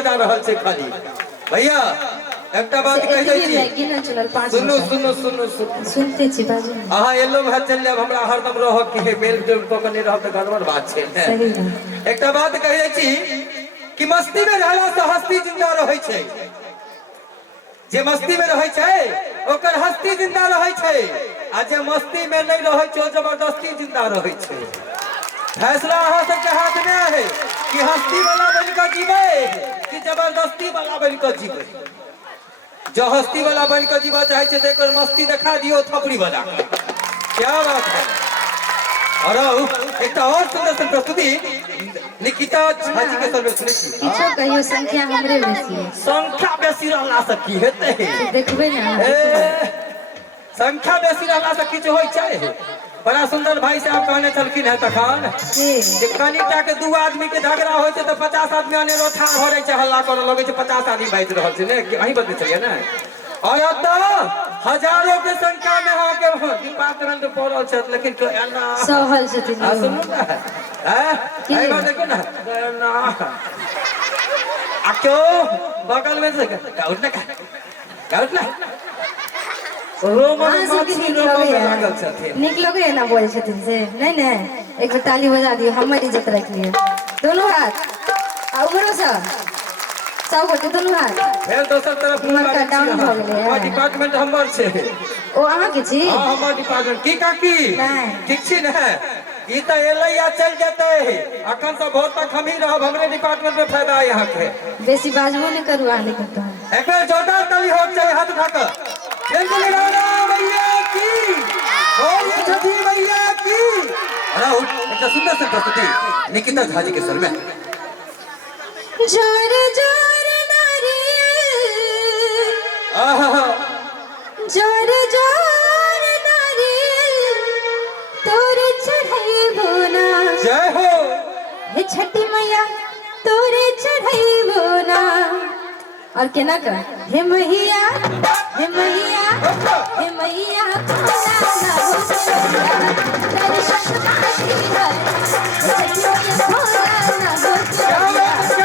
बजा रहल छे खाली भैया एकटा बात कह दै छी सुनो सुनो सुनो सुनते छी बाजू अहाँ एलो भात चल जाब हमरा हरदम रह के मेल जोल क के नहीं रहब त गड़बड़ बात छे सही एकटा बात कह दै छी कि मस्ती में रहला से हस्ती जिंदा रहै छै जे मस्ती में रहै छै ओकर हस्ती जिंदा रहै छै आ जे मस्ती में नहीं रहै छै ओ जबरदस्ती जिंदा रहै छै फैसला अहाँ सबके हाथ में है कि हस्ती वाला बनकर जीवे कि जबरदस्ती वाला बनकर जीवे जो हस्ती वाला बनकर जीवा चाहे छे तो मस्ती दिखा दियो थपड़ी बजा क्या बात है। और एक और सुंदर सन प्रस्तुति निकिता झा जी के सर में सुनै छी किछो कहियो संख्या हमरे बेसी है संख्या बेसी रहला से की हेतै देखबै ना संख्या बेसी रहला से किछ होय छै बड़ा सुंदर भाई साहब कहने चलखिन है तखन जे कनिटा के दू आदमी के झगड़ा होय छै तो 50 आदमी आने रोठा भरै छै हल्ला करे लगे छै 50 आदमी बाइज रहल छै ने अहीं बतै छलिए ना और अब हजारों के संख्या में हां के डिपार्टमेंट पड़ल छै लेकिन को एना सहल छथिन सुनू ना हैं एहि बात देखो ना ना आ क्यों बगल में से काउट ना रोमन माछी रोमन लागल छथिन निक लगे है ना बोले छथिन से नहीं नहीं एक बार ताली बजा दियो हमर इज्जत रख लियो दोनों हाथ आ उमरो सा सब गोटे दोनों हाथ फेर दोसर तरफ मुंह का डाउन भ गेलै हमर डिपार्टमेंट हमर छै ओ अहाँ के छी हां हमर डिपार्टमेंट की काकी नहीं ठीक छी ना ई त एलै या चल जेतै अखन से भोर तक हम ही रहब हमरे डिपार्टमेंट में फायदा है यहां के बेसी बाजबो नहीं करू आने के तो एक बार जोरदार ताली हो जाए हाथ उठा कर राणा भैया की बोलिए छठी भैया की अरे एक सुंदर सी प्रस्तुति निकिता झा जी के स्वर में जोर जोर नारी आहा जोर जोर नारी तोरे चढ़ाई बोना जय हो हे छठी मैया तोरे चढ़ाई बोना और केना का हे मैया हे मैया हे मैया खोला ना हो दर्शन मांगी है छठी मैया खोला ना हो